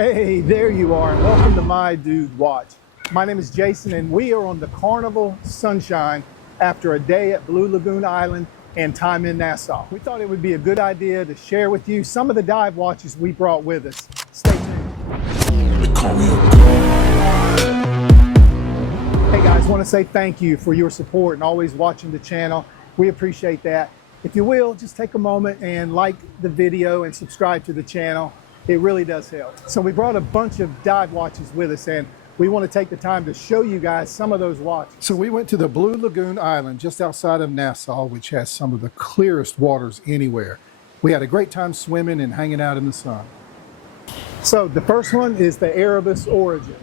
Hey, there you are, and welcome to My Dude Watch. My name is Jason, and we are on the Carnival Sunshine after a day at Blue Lagoon Island and time in Nassau. We thought it would be a good idea to share with you some of the dive watches we brought with us. Stay tuned. Hey guys, want to say thank you for your support and always watching the channel. We appreciate that. If you will, just take a moment and like the video and subscribe to the channel. It really does help. So we brought a bunch of dive watches with us, and we want to take the time to show you guys some of those watches. So we went to the Blue Lagoon Island just outside of Nassau, which has some of the clearest waters anywhere. We had a great time swimming and hanging out in the sun. So the first one is the Erebus Origin.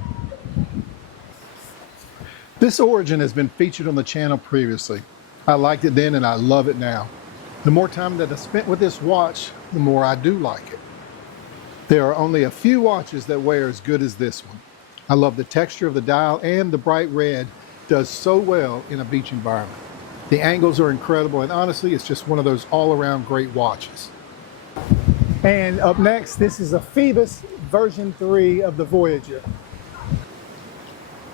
This Origin has been featured on the channel previously. I liked it then and I love it now. The more time that I spent with this watch, the more I do like it. There are only a few watches that wear as good as this one. I love the texture of the dial, and the bright red does so well in a beach environment. The angles are incredible, and honestly, it's just one of those all-around great watches. And up next, this is a Phoibos version 3 of the Voyager.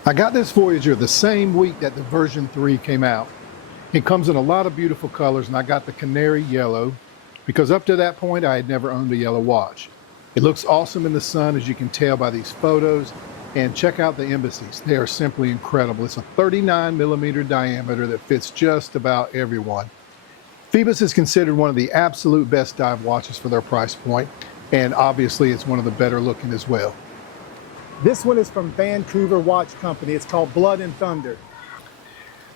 I got this Voyager the same week that the version 3 came out. It comes in a lot of beautiful colors, and I got the canary yellow because up to that point, I had never owned a yellow watch. It looks awesome in the sun, as you can tell by these photos, and check out the embassies. They are simply incredible. It's a 39mm diameter that fits just about everyone. Phoibos is considered one of the absolute best dive watches for their price point, and obviously it's one of the better looking as well. This one is from Vancouver Watch Company. It's called Blood and Thunder.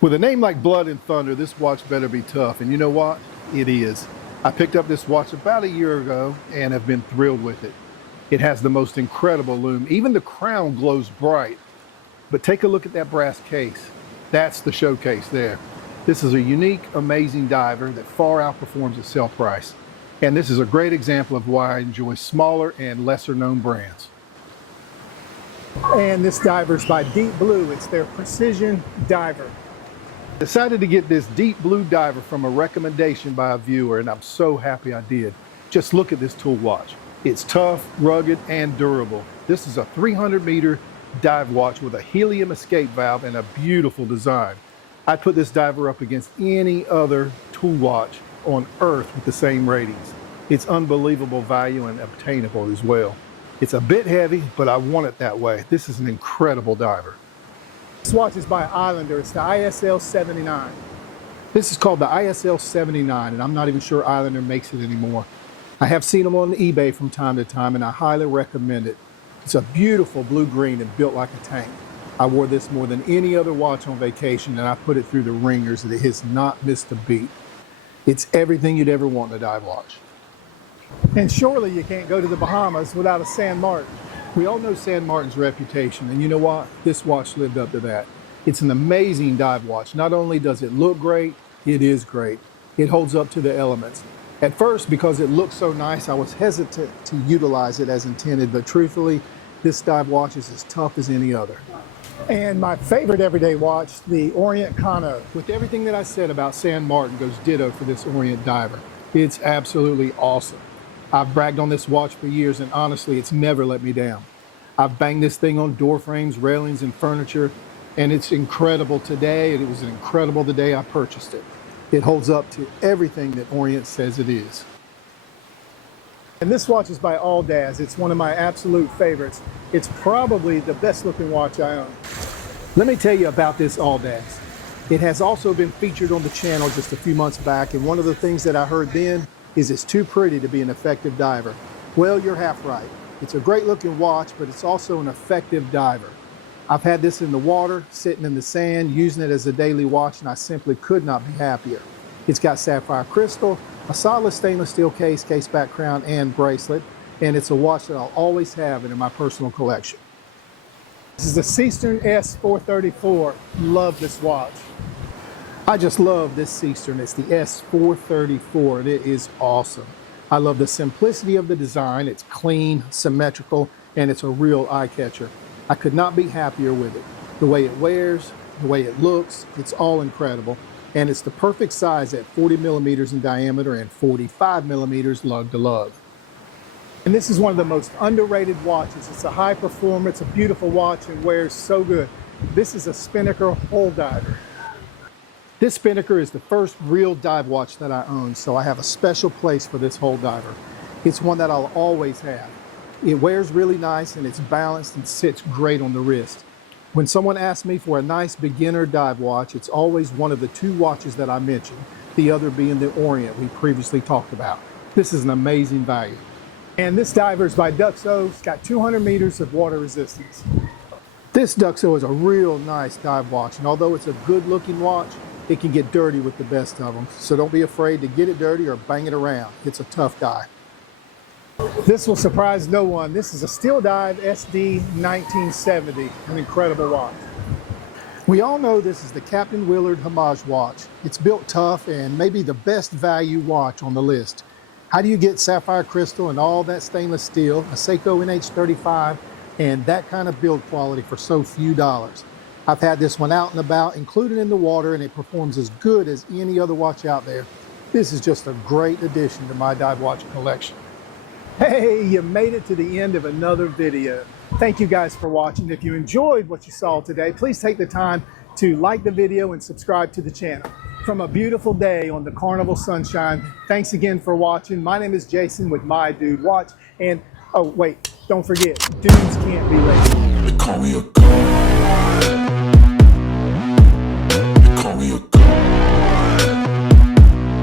With a name like Blood and Thunder, this watch better be tough, and you know what? It is. I picked up this watch about a year ago and have been thrilled with it. It has the most incredible lume. Even the crown glows bright. But take a look at that brass case. That's the showcase there. This is a unique, amazing diver that far outperforms its sale price. And this is a great example of why I enjoy smaller and lesser known brands. And this diver is by Deep Blue. It's their precision diver. Decided to get this Deep Blue diver from a recommendation by a viewer, and I'm so happy I did. Just look at this tool watch. It's tough, rugged, and durable. This is a 300-meter dive watch with a helium escape valve and a beautiful design. I'd put this diver up against any other tool watch on Earth with the same ratings. It's unbelievable value and obtainable as well. It's a bit heavy, but I want it that way. This is an incredible diver. This watch is by Islander. It's the ISL 79. This is called the ISL 79, and I'm not even sure Islander makes it anymore. I have seen them on eBay from time to time, and I highly recommend it. It's a beautiful blue-green and built like a tank. I wore this more than any other watch on vacation, and I put it through the ringers, and it has not missed a beat. It's everything you'd ever want in a dive watch. And surely you can't go to the Bahamas without a San Martin. We all know San Martin's reputation, and you know what? This watch lived up to that. It's an amazing dive watch. Not only does it look great, it is great. It holds up to the elements. At first, because it looks so nice, I was hesitant to utilize it as intended, but truthfully, this dive watch is as tough as any other. And my favorite everyday watch, the Orientcono. With everything that I said about San Martin goes ditto for this Orient diver. It's absolutely awesome. I've bragged on this watch for years, and honestly, it's never let me down. I've banged this thing on door frames, railings, and furniture, and it's incredible today, and it was incredible the day I purchased it. It holds up to everything that Orient says it is. And this watch is by Audaz. It's one of my absolute favorites. It's probably the best looking watch I own. Let me tell you about this Audaz. It has also been featured on the channel just a few months back, and one of the things that I heard then is it's too pretty to be an effective diver. Well, you're half right. It's a great looking watch, but it's also an effective diver. I've had this in the water, sitting in the sand, using it as a daily watch, and I simply could not be happier. It's got sapphire crystal, a solid stainless steel case back crown, and bracelet, and it's a watch that I'll always have in my personal collection. This is the Seestern S434. Love this watch. I just love this Seestern. It's the S434, and it is awesome. I love the simplicity of the design. It's clean, symmetrical, and it's a real eye catcher. I could not be happier with it. The way it wears, the way it looks, it's all incredible. And it's the perfect size at 40 millimeters in diameter and 45 millimeters lug to lug. And this is one of the most underrated watches. It's a high performance, a beautiful watch, and wears so good. This is a Spinnaker hole diver. This Spinnaker is the first real dive watch that I own, so I have a special place for this hole diver. It's one that I'll always have. It wears really nice and it's balanced and sits great on the wrist. When someone asks me for a nice beginner dive watch, it's always one of the two watches that I mentioned, the other being the Orient we previously talked about. This is an amazing value. And this diver is by Duxot. It's got 200 meters of water resistance. This Duxot is a real nice dive watch, and although it's a good looking watch, it can get dirty with the best of them. So don't be afraid to get it dirty or bang it around. It's a tough guy. This will surprise no one. This is a Steeldive SD1970, an incredible watch. We all know this is the Captain Willard homage watch. It's built tough and maybe the best value watch on the list. How do you get sapphire crystal and all that stainless steel, a Seiko NH35, and that kind of build quality for so few dollars? I've had this one out and about, included in the water, and it performs as good as any other watch out there. This is just a great addition to my dive watch collection. Hey, you made it to the end of another video. Thank you guys for watching. If you enjoyed what you saw today, please take the time to like the video and subscribe to the channel. From a beautiful day on the Carnival Sunshine, thanks again for watching. My name is Jason with My Dude Watch. And, oh wait, don't forget, dudes can't be lazy. They call me a